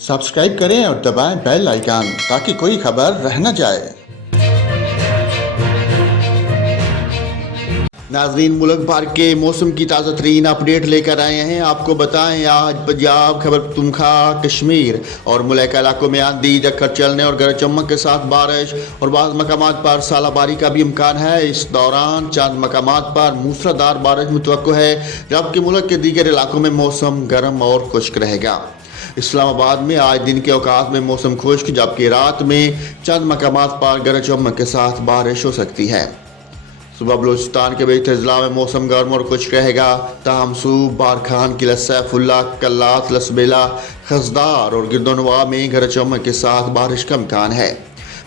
Subscribe करें और दबाएं बेल आइकन ताकि कोई खबर रह न जाए। नाजरीन, मुल्क भर के मौसम की ताज़ा तरीन अपडेट लेकर आए हैं। आपको बताएं, आज पंजाब, खैबर पख्तूनख्वा, कश्मीर और मुल्का इलाकों में आंधी झक्खर चलने और गरज चमक के साथ बारिश और बाज़ मकामात पर सालाबारी का भी इम्कान है। इस दौरान चंद मकामात पर मूसलाधार बारिश मुतवक्को है, जबकि मुल्क के दीगर इलाकों में मौसम गर्म और खुश्क रहेगा। इस्लामाबाद में आज दिन के औकात में मौसम खुश्क, जबकि रात में चंद मकामात पर गरज चमक के साथ बारिश हो सकती है। सुबह बलूचिस्तान के बेहतर अजला में मौसम गर्म और खुश्क रहेगा। ताहम सूब, बारखान, किला सैफुल्ला, कल्लात, लसबेला, खजदार और गिरदोनवा में गरज चमक के साथ बारिश का इम्कान है।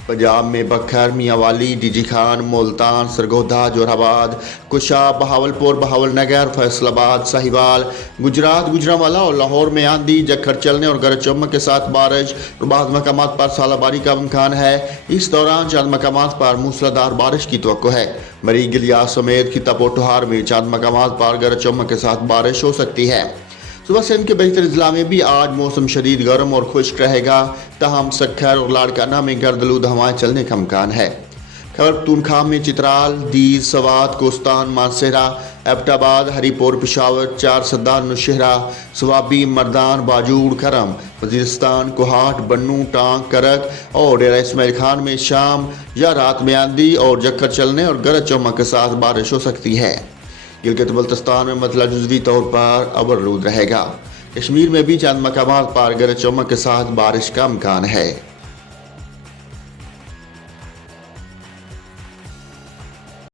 पंजाब में बखर, मियांवाली, डीजी खान, मुल्तान, सरगोधा, जोराबाद, कुशा, बहावलपुर, बहावलनगर, फैसलाबाद, साहिवाल, गुजरात, गुजरांवाला और लाहौर में आंधी झक्खर चलने और गरज चमक के साथ बारिश और बाज़ मकामात पर सालाबारी का इम्कान है। इस दौरान चंद मकामात पर मूसलाधार बारिश की तवक्को है। मरी, गिलियास समेत खिता पोटोहार में चंद मकामात पर गरज चमक के साथ बारिश हो सकती है। सुबह सिंध के बेहतर अजला में भी आज मौसम शदीद गर्म और खुश्क रहेगा। ताहम सक्खर और लाड़काना में गर्दलूद हवाएं चलने का इम्कान है। खैबर पख्तूनख्वा में चित्राल, दीज, सवात, कोस्तान, मानसेरा, एबटाबाद, हरीपुर, पेशावर, चारसदा, नौशहरा, स्वाबी, मर्दान, बाजूड़, करम, वजीरिस्तान, कोहाट, बन्नू, टांग, करक और डेरा इस्माइल खान में शाम या रात में आंधी और झक्खर चलने और गरज चमक के साथ बारिश हो सकती है। गिलगित बल्तिस्तान में मतला जुज़वी तौर पर अबरलूद रहेगा। कश्मीर में भी चंद मकामात पर गरज चमक के साथ बारिश का इम्कान है।